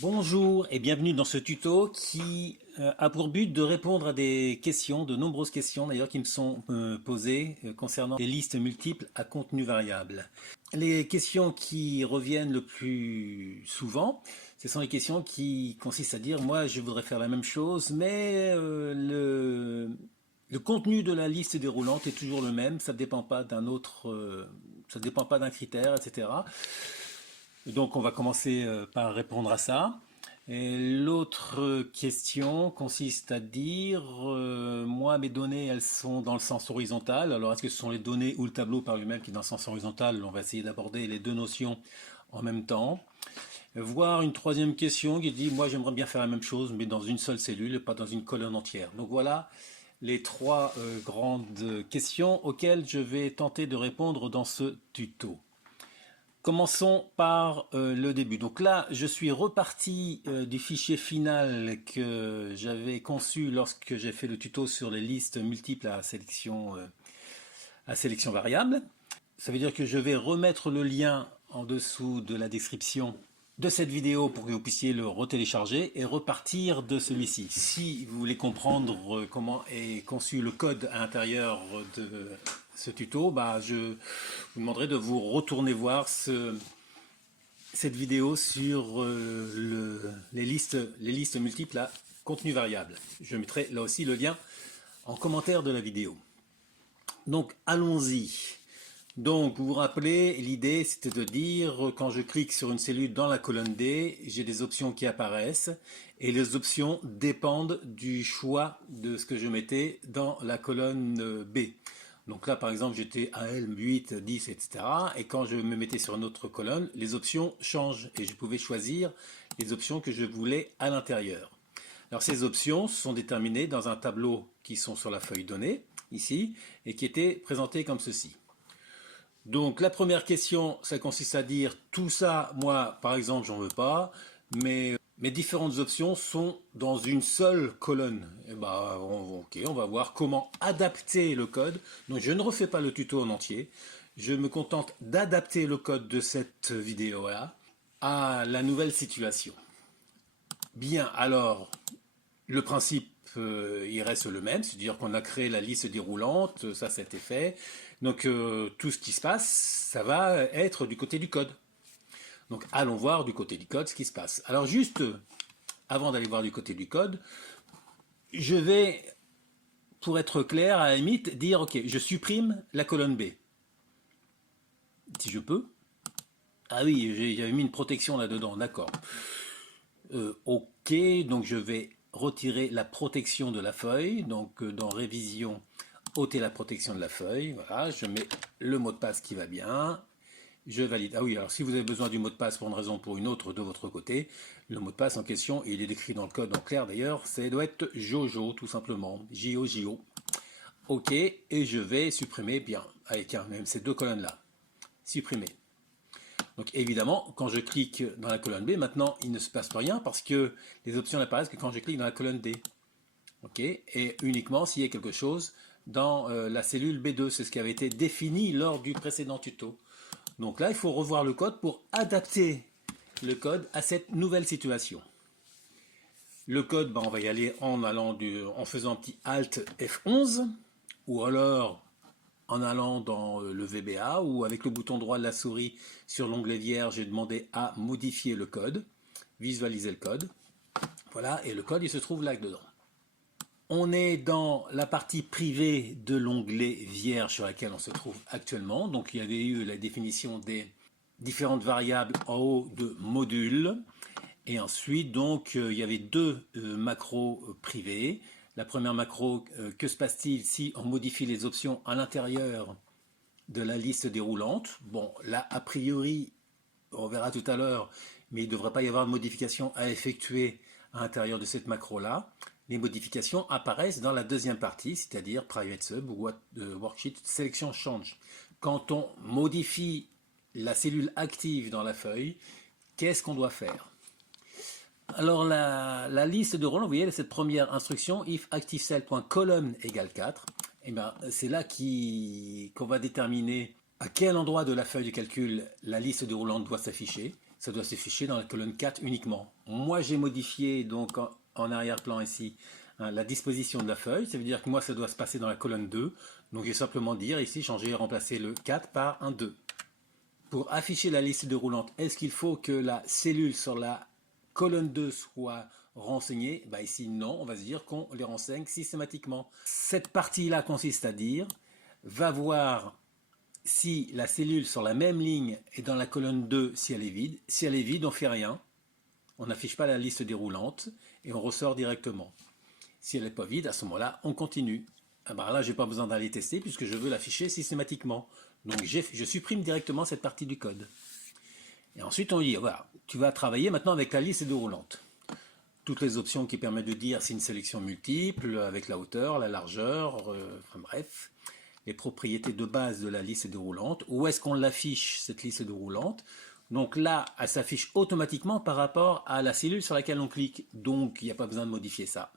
Bonjour et bienvenue dans ce tuto qui a pour but de répondre à des questions, de nombreuses questions d'ailleurs qui me sont posées concernant les listes multiples à contenu variable. Les questions qui reviennent le plus souvent, ce sont les questions qui consistent à dire moi je voudrais faire la même chose mais le contenu de la liste déroulante est toujours le même, ça ne dépend pas d'un autre, ça ne dépend pas d'un critère, etc. Donc on va commencer par répondre à ça. L'autre question consiste à dire, moi mes données elles sont dans le sens horizontal, alors est-ce que ce sont les données ou le tableau par lui-même qui est dans le sens horizontal? On va essayer d'aborder les deux notions en même temps. Voir une troisième question qui dit, moi j'aimerais bien faire la même chose mais dans une seule cellule et pas dans une colonne entière. Donc voilà les trois grandes questions auxquelles je vais tenter de répondre dans ce tuto. Commençons par le début. Donc là, je suis reparti du fichier final que j'avais conçu lorsque j'ai fait le tuto sur les listes multiples à sélection variable. Ça veut dire que je vais remettre le lien en dessous de la description de cette vidéo pour que vous puissiez le retélécharger et repartir de celui-ci. Si vous voulez comprendre comment est conçu le code à l'intérieur de ce tuto, je vous demanderai de vous retourner voir cette vidéo sur les listes multiples à contenu variable. Je mettrai là aussi le lien en commentaire de la vidéo. Donc allons-y. Donc vous vous rappelez, l'idée c'était de dire quand je clique sur une cellule dans la colonne D, j'ai des options qui apparaissent et les options dépendent du choix de ce que je mettais dans la colonne B. Donc là par exemple j'étais AL 8, 10, etc. Et quand je me mettais sur une autre colonne, les options changent et je pouvais choisir les options que je voulais à l'intérieur. Alors ces options sont déterminées dans un tableau qui sont sur la feuille donnée, ici, et qui étaient présentées comme ceci. Donc la première question, ça consiste à dire tout ça, moi par exemple j'en veux pas, mais mes différentes options sont dans une seule colonne. Et ok, on va voir comment adapter le code. Donc je ne refais pas le tuto en entier, je me contente d'adapter le code de cette vidéo-là à la nouvelle situation. Bien, alors le principe, il reste le même, c'est-à-dire qu'on a créé la liste déroulante, ça été fait. Donc tout ce qui se passe, ça va être du côté du code. Donc allons voir du côté du code ce qui se passe. Alors juste avant d'aller voir du côté du code, je vais, pour être clair, à la limite, dire ok, je supprime la colonne B. Si je peux. Ah oui, j'avais mis une protection là-dedans, d'accord. Ok, donc je vais retirer la protection de la feuille. Donc dans révision, ôter la protection de la feuille. Voilà, je mets le mot de passe qui va bien. Je valide. Ah oui, alors si vous avez besoin du mot de passe pour une raison ou pour une autre de votre côté, le mot de passe en question, il est décrit dans le code en clair d'ailleurs, ça doit être Jojo tout simplement. J-O-J-O. Ok, et je vais supprimer bien, avec même ces deux colonnes-là. Supprimer. Donc évidemment, quand je clique dans la colonne B, maintenant il ne se passe rien parce que les options n'apparaissent que quand je clique dans la colonne D. Ok, et uniquement s'il y a quelque chose dans la cellule B2, c'est ce qui avait été défini lors du précédent tuto. Donc là, il faut revoir le code pour adapter le code à cette nouvelle situation. Le code, on va y aller en faisant un petit Alt F11, ou alors en allant dans le VBA, ou avec le bouton droit de la souris sur l'onglet vierge, j'ai demandé à modifier le code, visualiser le code. Voilà, et le code, il se trouve là-dedans. On est dans la partie privée de l'onglet vierge sur laquelle on se trouve actuellement. Donc il y avait eu la définition des différentes variables en haut de modules. Et ensuite, donc, il y avait deux macros privés. La première macro, que se passe-t-il si on modifie les options à l'intérieur de la liste déroulante? Bon, là, a priori, on verra tout à l'heure, mais il ne devrait pas y avoir de modification à effectuer à l'intérieur de cette macro-là. Les modifications apparaissent dans la deuxième partie, c'est-à-dire Private Sub ou Worksheet Selection Change. Quand on modifie la cellule active dans la feuille, qu'est-ce qu'on doit faire? Alors la liste de rôles, vous voyez cette première instruction, if ActiveCell.column égale 4, et c'est là qu'on va déterminer à quel endroit de la feuille de calcul la liste déroulante doit s'afficher. ça doit s'afficher dans la colonne 4 uniquement. Moi, j'ai modifié donc en arrière-plan ici hein, la disposition de la feuille. Ça veut dire que moi, ça doit se passer dans la colonne 2. Donc, je vais simplement dire ici, changer et remplacer le 4 par un 2. Pour afficher la liste déroulante, est-ce qu'il faut que la cellule sur la colonne 2 soit renseignée? Bah ici, non. On va se dire qu'on les renseigne systématiquement. Cette partie-là consiste à dire, va voir si la cellule sur la même ligne est dans la colonne 2 si elle est vide. Si elle est vide, on ne fait rien. On n'affiche pas la liste déroulante et on ressort directement. Si elle n'est pas vide, à ce moment-là, on continue. Ah ben là, je n'ai pas besoin d'aller tester puisque je veux l'afficher systématiquement. Donc je supprime directement cette partie du code. Et ensuite, on dit, voilà, tu vas travailler maintenant avec la liste déroulante. Toutes les options qui permettent de dire c'est une sélection multiple, avec la hauteur, la largeur, enfin bref, les propriétés de base de la liste déroulante. Où est-ce qu'on l'affiche, cette liste déroulante? Donc là, elle s'affiche automatiquement par rapport à la cellule sur laquelle on clique. Donc, il n'y a pas besoin de modifier ça.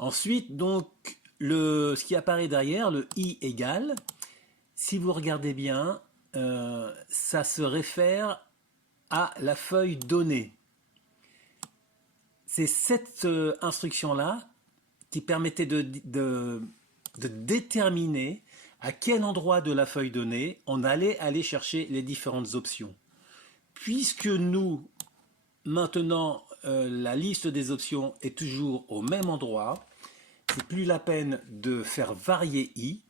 Ensuite, donc, ce qui apparaît derrière, le i égale, si vous regardez bien, ça se réfère à la feuille donnée. C'est cette instruction-là qui permettait de déterminer à quel endroit de la feuille donnée on allait aller chercher les différentes options. Puisque nous, maintenant, la liste des options est toujours au même endroit, c'est plus la peine de faire varier i.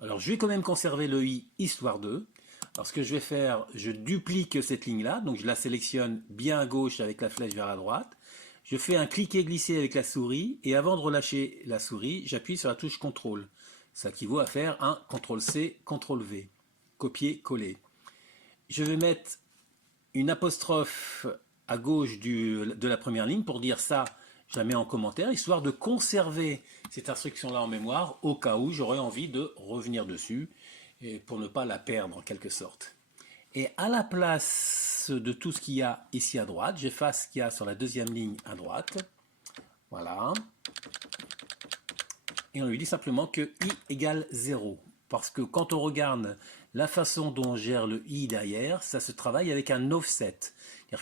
Alors je vais quand même conserver le i histoire de. Alors ce que je vais faire, je duplique cette ligne-là, donc je la sélectionne bien à gauche avec la flèche vers la droite. Je fais un cliquer-glisser avec la souris et avant de relâcher la souris, j'appuie sur la touche CTRL. Ça équivaut à faire un CTRL-C, CTRL-V. Copier-coller. Je vais mettre une apostrophe à gauche de la première ligne pour dire ça, je la mets en commentaire, histoire de conserver cette instruction-là en mémoire au cas où j'aurais envie de revenir dessus et pour ne pas la perdre en quelque sorte. Et à la place de tout ce qu'il y a ici à droite, j'efface ce qu'il y a sur la deuxième ligne à droite. Voilà. Et on lui dit simplement que i égale 0. Parce que quand on regarde la façon dont on gère le i derrière, ça se travaille avec un offset.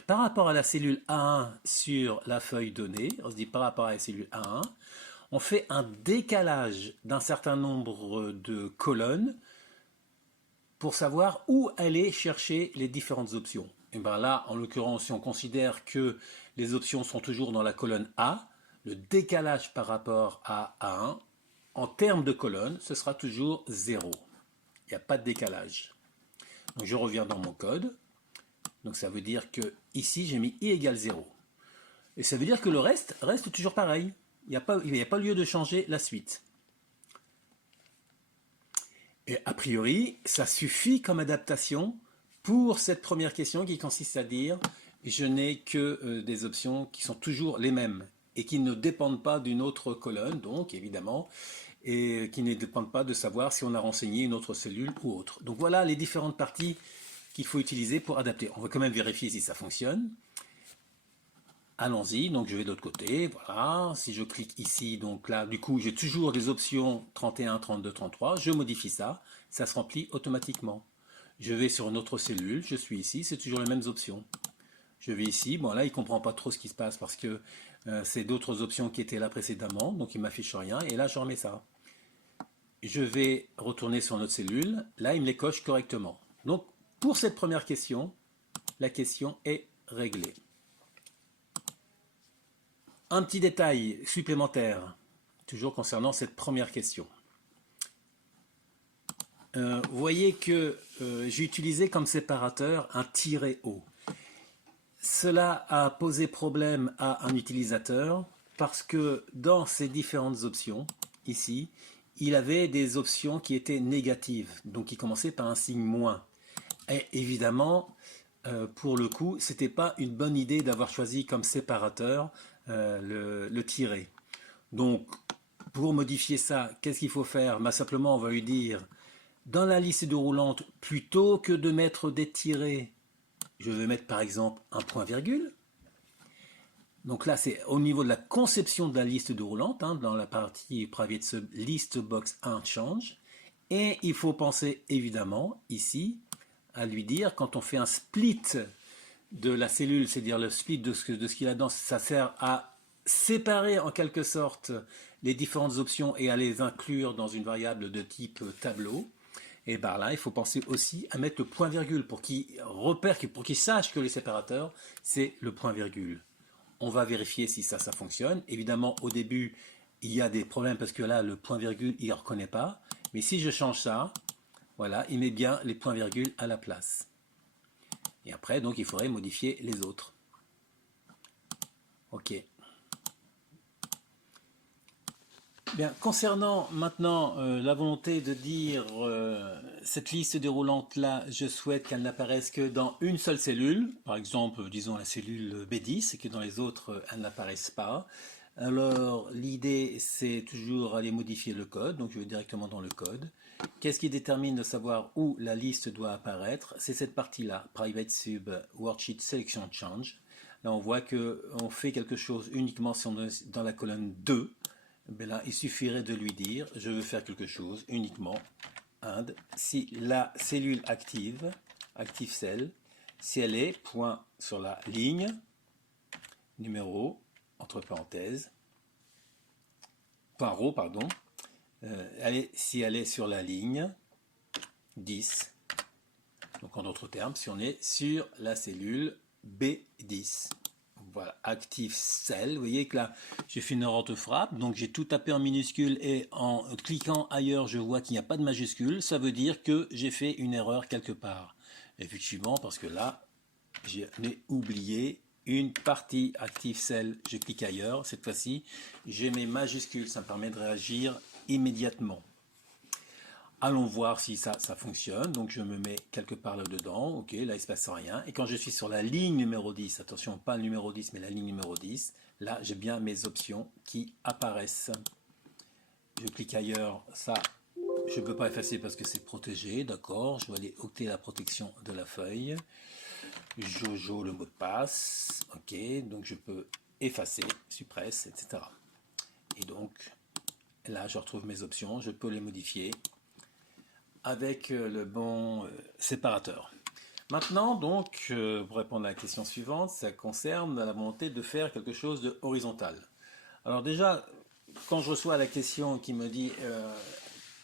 Par rapport à la cellule A1 sur la feuille donnée, on se dit par rapport à la cellule A1, on fait un décalage d'un certain nombre de colonnes pour savoir où aller chercher les différentes options. Et bien là, en l'occurrence, si on considère que les options sont toujours dans la colonne A, le décalage par rapport à A1, en termes de colonnes, ce sera toujours 0. Il n'y a pas de décalage. Donc je reviens dans mon code. Donc ça veut dire que ici, j'ai mis i égale 0. Et ça veut dire que le reste toujours pareil. Il n'y a pas lieu de changer la suite. Et a priori, ça suffit comme adaptation pour cette première question qui consiste à dire je n'ai que des options qui sont toujours les mêmes et qui ne dépendent pas d'une autre colonne, donc évidemment, et qui ne dépendent pas de savoir si on a renseigné une autre cellule ou autre. Donc voilà les différentes parties qu'il faut utiliser pour adapter. On va quand même vérifier si ça fonctionne. Allons-y, donc je vais de l'autre côté, voilà, si je clique ici, donc là, du coup, j'ai toujours des options 31, 32, 33, je modifie ça, ça se remplit automatiquement. Je vais sur une autre cellule, je suis ici, c'est toujours les mêmes options. Je vais ici, bon là, il ne comprend pas trop ce qui se passe parce que c'est d'autres options qui étaient là précédemment, donc il ne m'affiche rien, et là, je remets ça. Je vais retourner sur notre cellule, là, il me les coche correctement. Donc, pour cette première question, la question est réglée. Un petit détail supplémentaire, toujours concernant cette première question. Vous voyez que j'ai utilisé comme séparateur un tiret haut. Cela a posé problème à un utilisateur parce que dans ces différentes options, ici, il avait des options qui étaient négatives, donc qui commençaient par un signe moins. Et évidemment, pour le coup, ce n'était pas une bonne idée d'avoir choisi comme séparateur le tiret. Donc, pour modifier ça, qu'est-ce qu'il faut faire? Bah, simplement, on va lui dire, dans la liste déroulante, plutôt que de mettre des tirets, je vais mettre par exemple un point-virgule. Donc là, c'est au niveau de la conception de la liste déroulante, hein, dans la partie private sub list box 1 change. Et il faut penser évidemment ici à lui dire, quand on fait un split de la cellule, c'est-à-dire le split de ce qu'il y a dedans, ça sert à séparer en quelque sorte les différentes options et à les inclure dans une variable de type tableau. Et par là, il faut penser aussi à mettre le point-virgule pour qu'il repère, pour qu'il sache que le séparateur, c'est le point-virgule. On va vérifier si ça fonctionne. Évidemment, au début, il y a des problèmes parce que là, le point-virgule, il ne reconnaît pas. Mais si je change ça, voilà, il met bien les points-virgules à la place. Et après, donc, il faudrait modifier les autres. OK. Bien, concernant maintenant la volonté de dire cette liste déroulante là, je souhaite qu'elle n'apparaisse que dans une seule cellule, par exemple, disons la cellule B10, et que dans les autres, elle n'apparaisse pas. Alors, l'idée, c'est toujours aller modifier le code, donc je vais directement dans le code. Qu'est-ce qui détermine de savoir où la liste doit apparaître? C'est cette partie-là, Private Sub Worksheet Selection Change. Là, on voit qu'on fait quelque chose uniquement si on est dans la colonne 2. Ben là, il suffirait de lui dire, je veux faire quelque chose uniquement, and, si la cellule active cell, si elle est point sur la ligne, numéro, entre parenthèses, point row, pardon, si elle est sur la ligne 10, donc en d'autres termes, si on est sur la cellule B10. Voilà, active cell. Vous voyez que là, j'ai fait une erreur de frappe. Donc, j'ai tout tapé en minuscule et en cliquant ailleurs, je vois qu'il n'y a pas de majuscule. Ça veut dire que j'ai fait une erreur quelque part. Effectivement, parce que là, j'ai oublié une partie active cell. Je clique ailleurs. Cette fois-ci, j'ai mes majuscules. Ça me permet de réagir immédiatement. Allons voir si ça fonctionne. Donc je me mets quelque part là-dedans. Ok, là il ne se passe rien. Et quand je suis sur la ligne numéro 10, attention, pas le numéro 10, mais la ligne numéro 10, là j'ai bien mes options qui apparaissent. Je clique ailleurs, ça je ne peux pas effacer parce que c'est protégé, d'accord. Je vais aller ôter la protection de la feuille. Jojo le mot de passe, ok, donc je peux effacer, suppresse, etc. Et donc là je retrouve mes options, je peux les modifier avec le bon séparateur. Maintenant, donc, pour répondre à la question suivante, ça concerne la volonté de faire quelque chose de horizontal. Alors déjà, quand je reçois la question qui me dit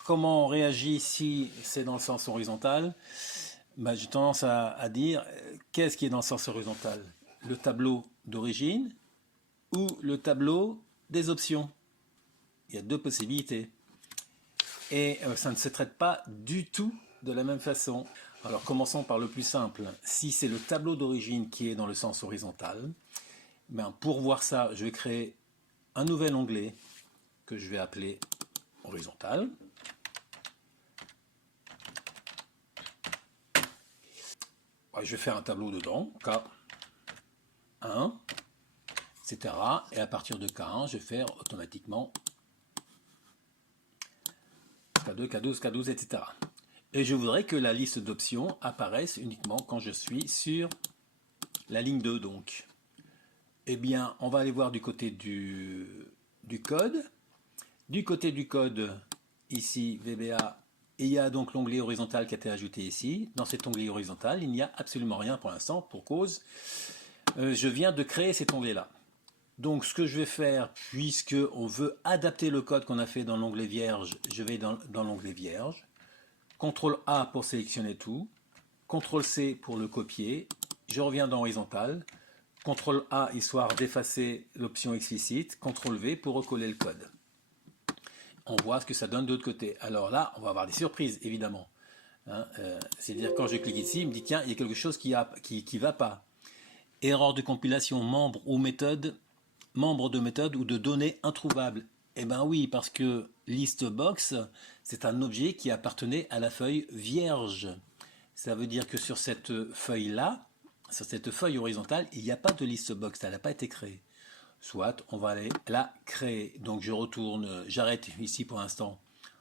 comment on réagit si c'est dans le sens horizontal, bah, j'ai tendance à dire qu'est-ce qui est dans le sens horizontal? Le tableau d'origine ou le tableau des options? Il y a deux possibilités. Et ça ne se traite pas du tout de la même façon. Alors commençons par le plus simple. Si c'est le tableau d'origine qui est dans le sens horizontal, ben pour voir ça, je vais créer un nouvel onglet que je vais appeler horizontal. Je vais faire un tableau dedans, K1, etc. Et à partir de K1, je vais faire automatiquement K2, K12, K12, etc. Et je voudrais que la liste d'options apparaisse uniquement quand je suis sur la ligne 2, donc. Eh bien, on va aller voir du côté du code. Du côté du code, ici, VBA, il y a donc l'onglet horizontal qui a été ajouté ici. Dans cet onglet horizontal, il n'y a absolument rien pour l'instant, pour cause, je viens de créer cet onglet-là. Donc, ce que je vais faire, puisque on veut adapter le code qu'on a fait dans l'onglet vierge, je vais dans l'onglet vierge. CTRL A pour sélectionner tout. CTRL C pour le copier. Je reviens dans horizontal. CTRL A histoire d'effacer l'option explicite. CTRL V pour recoller le code. On voit ce que ça donne de l'autre côté. Alors là, on va avoir des surprises, évidemment. Hein, c'est-à-dire quand je clique ici, il me dit tiens, il y a quelque chose qui va pas. Erreur de compilation, membre de méthode ou de données introuvables. Eh bien oui, parce que listbox, c'est un objet qui appartenait à la feuille vierge. Ça veut dire que sur cette feuille-là, sur cette feuille horizontale, il n'y a pas de listbox, elle n'a pas été créée. Soit, on va aller la créer. Donc je retourne, j'arrête ici pour l'instant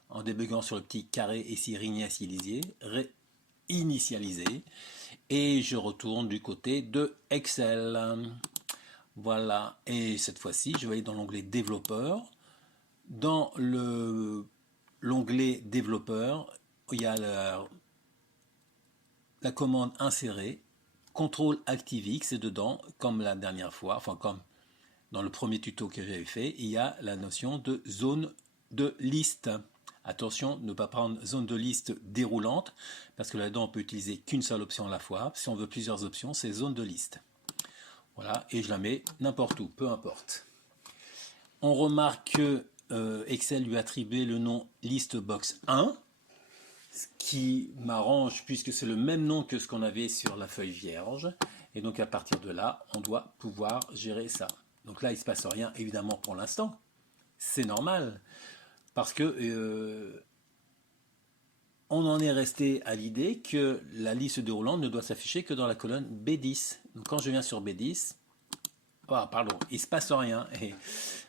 en débuguant sur le petit carré ici réinitialiser. Et je retourne du côté de Excel. Voilà, et cette fois-ci, je vais aller dans l'onglet développeur. Dans l'onglet développeur, il y a la commande insérer. CTRL ActiveX et dedans, comme la dernière fois, enfin comme dans le premier tuto que j'avais fait, il y a la notion de zone de liste. Attention, ne pas prendre zone de liste déroulante, parce que là-dedans, on peut utiliser qu'une seule option à la fois. Si on veut plusieurs options, c'est zone de liste. Voilà, et je la mets n'importe où, peu importe. On remarque que Excel lui a attribué le nom listebox 1, ce qui m'arrange puisque c'est le même nom que ce qu'on avait sur la feuille vierge. Et donc à partir de là, on doit pouvoir gérer ça. Donc là, il ne se passe rien, évidemment, pour l'instant. C'est normal, parce que on en est resté à l'idée que la liste déroulante ne doit s'afficher que dans la colonne B10. Donc quand je viens sur B10, pardon, il ne se passe rien. Et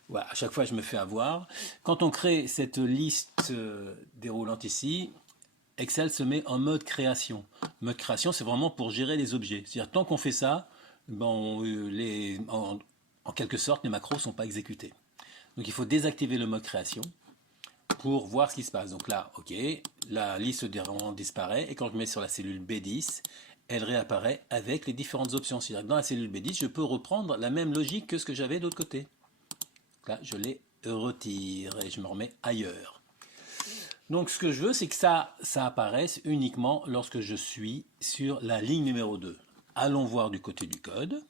voilà, à chaque fois, je me fais avoir. Quand on crée cette liste déroulante ici, Excel se met en mode création. Mode création, c'est vraiment pour gérer les objets. C'est-à-dire, tant qu'on fait ça, en quelque sorte, les macros ne sont pas exécutés. Donc, il faut désactiver le mode création pour voir ce qui se passe. Donc là, ok, la liste déroulante disparaît. Et quand je mets sur la cellule B10, elle réapparaît avec les différentes options. C'est-à-dire que dans la cellule B10, je peux reprendre la même logique que ce que j'avais de l'autre côté. Là, je les retire et je me remets ailleurs. Donc, ce que je veux, c'est que ça apparaisse uniquement lorsque je suis sur la ligne numéro 2. Allons voir du côté du code.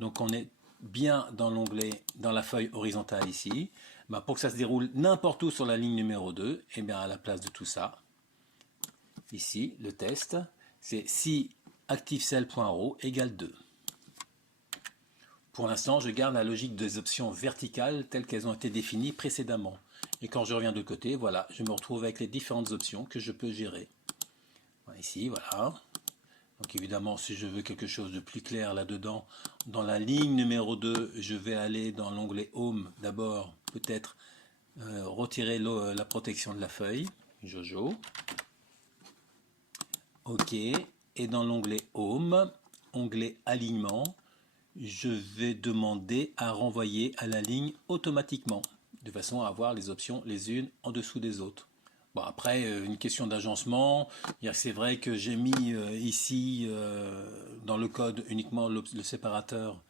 Donc, on est bien dans l'onglet, dans la feuille horizontale ici. Ben, pour que ça se déroule n'importe où sur la ligne numéro 2, et bien à la place de tout ça, ici, le test, c'est si ActiveCell.row égale 2. Pour l'instant, je garde la logique des options verticales telles qu'elles ont été définies précédemment. Et quand je reviens de côté, voilà, je me retrouve avec les différentes options que je peux gérer. Ici, voilà. Donc évidemment, si je veux quelque chose de plus clair là-dedans, dans la ligne numéro 2, je vais aller dans l'onglet Home d'abord, peut-être retirer la protection de la feuille, Jojo. OK. Et dans l'onglet Home, onglet Alignement, je vais demander à renvoyer à la ligne automatiquement, de façon à avoir les options les unes en dessous des autres. Bon, après, une question d'agencement, c'est vrai que j'ai mis ici dans le code uniquement le séparateur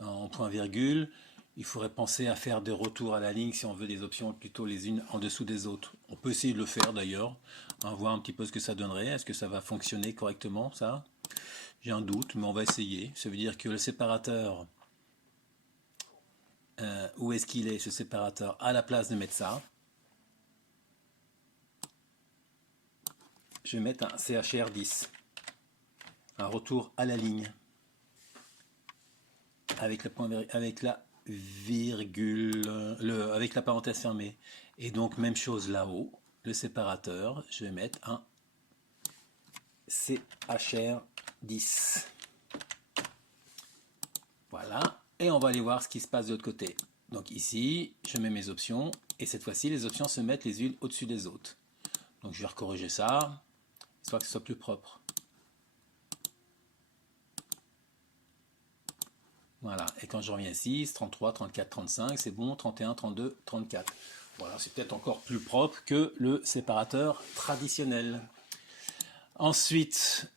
en point-virgule. Il faudrait penser à faire des retours à la ligne si on veut des options plutôt les unes en dessous des autres. On peut essayer de le faire d'ailleurs, voir un petit peu ce que ça donnerait. Est-ce que ça va fonctionner correctement, ça ? J'ai un doute, mais on va essayer. Ça veut dire que le séparateur, où est-ce qu'il est, ce séparateur, à la place de mettre ça, je vais mettre un CHR10, un retour à la ligne, avec la virgule, avec la parenthèse fermée. Et donc, même chose là-haut, le séparateur, je vais mettre un CHR10. Voilà, et on va aller voir ce qui se passe de l'autre côté. Donc ici, je mets mes options, et cette fois-ci, les options se mettent les unes au-dessus des autres. Donc je vais recorriger ça, histoire que ce soit plus propre. Voilà, et quand je reviens ici, 33, 34, 35, c'est bon, 31, 32, 34. Voilà, c'est peut-être encore plus propre que le séparateur traditionnel. Ensuite,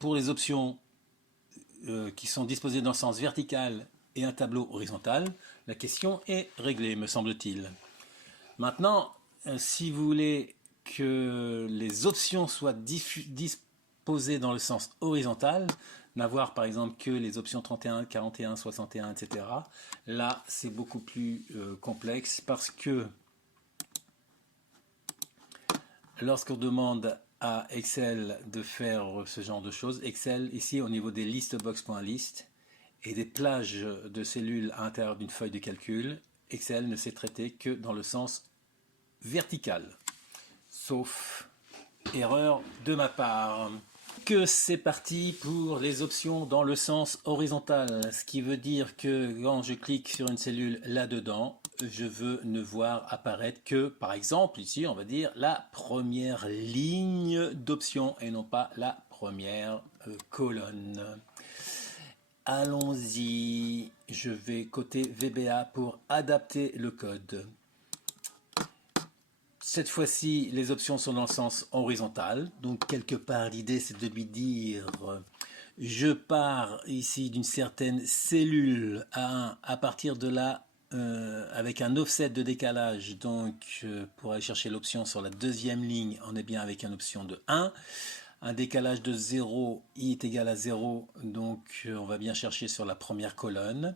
pour les options qui sont disposées dans le sens vertical et un tableau horizontal, la question est réglée, me semble-t-il. Maintenant, si vous voulez que les options soient disposées dans le sens horizontal, n'avoir par exemple que les options 31, 41, 61, etc., là, c'est beaucoup plus complexe parce que lorsqu'on demande à Excel de faire ce genre de choses, Excel, ici au niveau des listebox.list et des plages de cellules à l'intérieur d'une feuille de calcul, Excel ne sait traiter que dans le sens vertical. Sauf erreur de ma part. Que c'est parti pour les options dans le sens horizontal, ce qui veut dire que quand je clique sur une cellule là-dedans, je veux ne voir apparaître que, par exemple, ici, on va dire la première ligne d'options et non pas la première colonne. Allons-y, je vais côté VBA pour adapter le code. Cette fois-ci, les options sont dans le sens horizontal. Donc, quelque part, l'idée, c'est de lui dire, je pars ici d'une certaine cellule à partir de là, avec un offset de décalage. Donc, pour aller chercher l'option sur la deuxième ligne, on est bien avec une option de 1. Un décalage de 0, i est égal à 0. Donc, on va bien chercher sur la première colonne.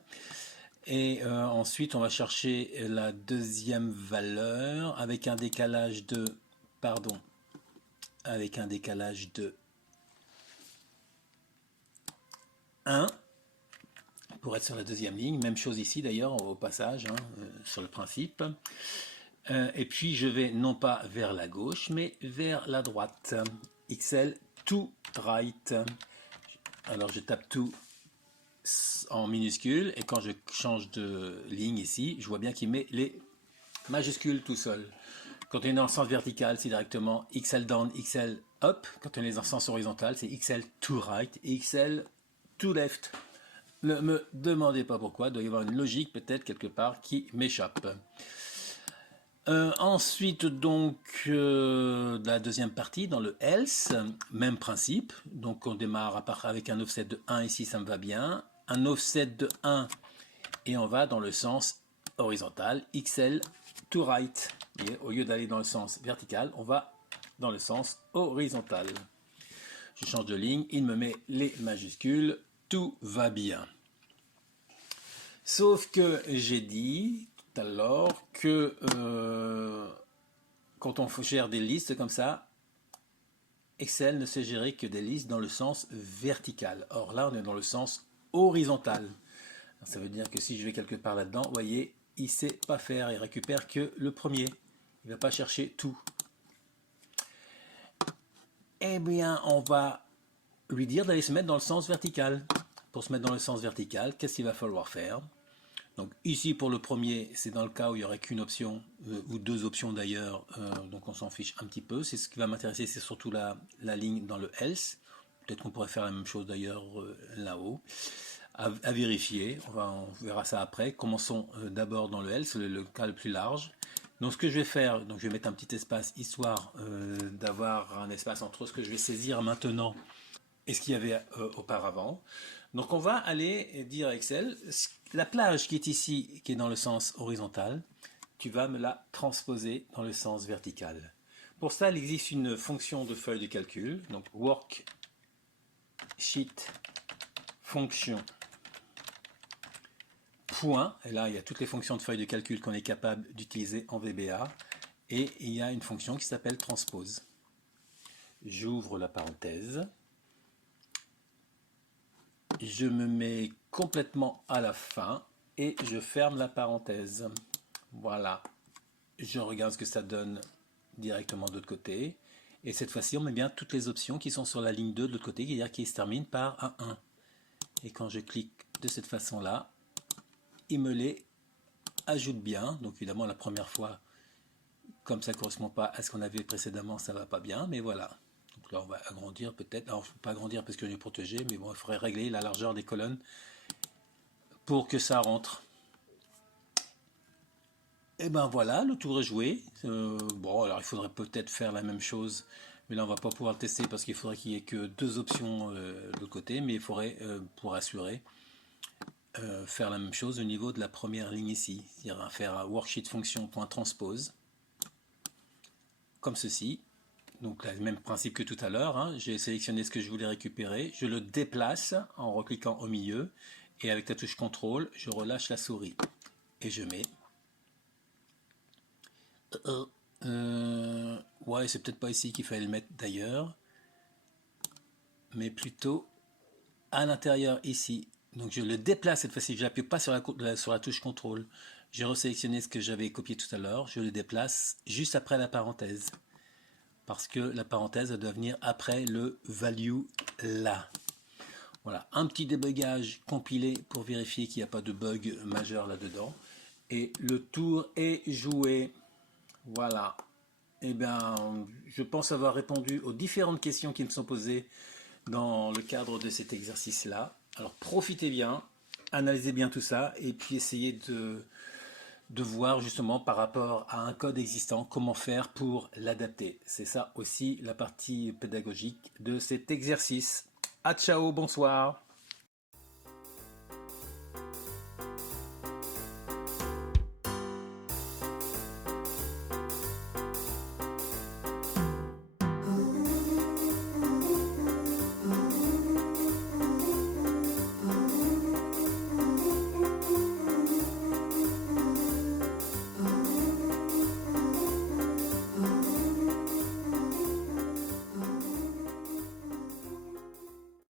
Et ensuite, on va chercher la deuxième valeur avec un décalage de, avec un décalage de 1 pour être sur la deuxième ligne. Même chose ici d'ailleurs au passage, hein, sur le principe. Et puis je vais non pas vers la gauche, mais vers la droite. XL to right. Alors je tape to en minuscule, et quand je change de ligne ici, je vois bien qu'il met les majuscules tout seul. Quand on est dans le sens vertical, c'est directement XL down, XL up. Quand on est dans le sens horizontal, c'est XL to right et XL to left. Ne me demandez pas pourquoi, il doit y avoir une logique peut-être quelque part qui m'échappe. Ensuite, donc, la deuxième partie, dans le else, même principe. Donc, on démarre avec un offset de 1 ici, ça me va bien. Un offset de 1 et on va dans le sens horizontal, XL to right. Et au lieu d'aller dans le sens vertical, on va dans le sens horizontal. Je change de ligne, il me met les majuscules, tout va bien. Sauf que j'ai dit tout à l'heure que quand on gère des listes comme ça, Excel ne sait gérer que des listes dans le sens vertical. Or là, on est dans le sens horizontal. Ça veut dire que si je vais quelque part là-dedans, vous voyez, il ne sait pas faire, il récupère que le premier. Il ne va pas chercher tout. Eh bien, on va lui dire d'aller se mettre dans le sens vertical. Pour se mettre dans le sens vertical, qu'est-ce qu'il va falloir faire? Donc ici, pour le premier, c'est dans le cas où il n'y aurait qu'une option, ou deux options d'ailleurs, donc on s'en fiche un petit peu. C'est ce qui va m'intéresser, c'est surtout la ligne dans le else. Peut-être qu'on pourrait faire la même chose d'ailleurs là-haut. À vérifier, on verra ça après. Commençons d'abord dans le else, le cas le plus large. Donc ce que je vais faire, donc je vais mettre un petit espace histoire d'avoir un espace entre ce que je vais saisir maintenant et ce qu'il y avait auparavant. Donc on va aller dire à Excel, la plage qui est ici, qui est dans le sens horizontal, tu vas me la transposer dans le sens vertical. Pour ça, il existe une fonction de feuille de calcul, donc worksheet fonction point, et là il y a toutes les fonctions de feuille de calcul qu'on est capable d'utiliser en VBA, et il y a une fonction qui s'appelle transpose. J'ouvre la parenthèse, je me mets complètement à la fin et je ferme la parenthèse. Voilà, je regarde ce que ça donne directement de l'autre côté, et cette fois-ci on met bien toutes les options qui sont sur la ligne 2 de l'autre côté, c'est-à-dire qui se termine par un 1. Et quand je clique de cette façon-là, il me les ajoute bien. Donc évidemment la première fois, comme ça ne correspond pas à ce qu'on avait précédemment, ça ne va pas bien, mais voilà. Donc là on va agrandir peut-être, alors je ne peux pas agrandir parce que je l'ai protégé, mais bon, il faudrait régler la largeur des colonnes pour que ça rentre. Et ben voilà, le tour est joué. Bon, alors il faudrait peut-être faire la même chose, mais là on va pas pouvoir le tester parce qu'il faudrait qu'il n'y ait que deux options de l'autre côté, mais il faudrait, pour assurer, faire la même chose au niveau de la première ligne ici, c'est-à-dire faire un worksheet fonction.transpose, comme ceci. Donc le même principe que tout à l'heure, hein. J'ai sélectionné ce que je voulais récupérer, je le déplace en recliquant au milieu, et avec la touche CTRL, je relâche la souris, et je mets... ouais, c'est peut-être pas ici qu'il fallait le mettre d'ailleurs, mais plutôt à l'intérieur ici. Donc je le déplace cette fois-ci, je n'appuie pas sur la touche CTRL. J'ai resélectionné ce que j'avais copié tout à l'heure, je le déplace juste après la parenthèse. Parce que la parenthèse doit venir après le value là. Voilà, un petit débugage compilé pour vérifier qu'il n'y a pas de bug majeur là-dedans. Et le tour est joué. Voilà. Eh bien, je pense avoir répondu aux différentes questions qui me sont posées dans le cadre de cet exercice-là. Alors profitez bien, analysez bien tout ça et puis essayez de voir justement par rapport à un code existant comment faire pour l'adapter. C'est ça aussi la partie pédagogique de cet exercice. À ciao, bonsoir.